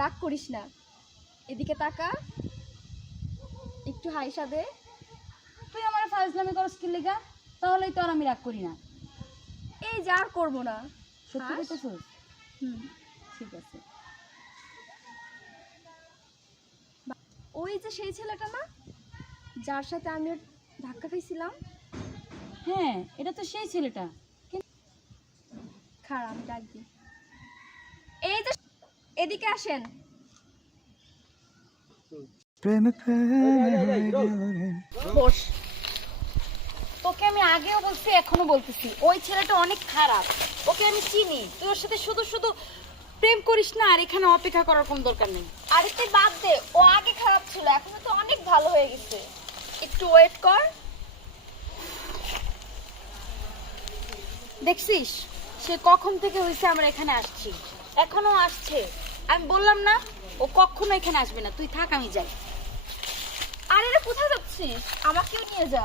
রাগ করিস না, এদিকে তাকা, একটু হাইসা দে। তুই আমার ফাজলামি করস কি লিগা? তাহলেই তো আর আমি রাগ করি না। এই যে আর করবো না। সত্যি হাস। কইতেছস? হুম। ঠিক আছে। ওই যে সেই ছেলেটা না, যার সাথে আমি ওর ধাক্কা খাইছিলাম। হ্যাঁ, এটা তো সেই ছেলেটা। খারাপ, আমি ডাক দিই। এই যে, এদিকে আসেন। বস। তোকে আমি আগেও বলছি, এখনো বলতেছি, ওই ছেলেটা অনেক খারাপ। ওকে আমি চিনি। তুই ওর সাথে শুধু শুধু প্রেম করিস না, আর এখানে অপেক্ষা করার কোনো দরকার নেই। আরে তুই বাদ দে, ও আগে খারাপ ছিল, এখন তো অনেক ভালো হয়ে গেছে। একটু ওয়েট কর। দেখছিস সে কখন থেকে হয়েছে আমরা এখানে আসছি, এখনো আসছে। আমি বললাম না ও কখনো এখানে আসবে না। তুই থাক, আমি যাই। আরে রে, কোথায় যাচ্ছিস? আমাকেও নিয়ে যা।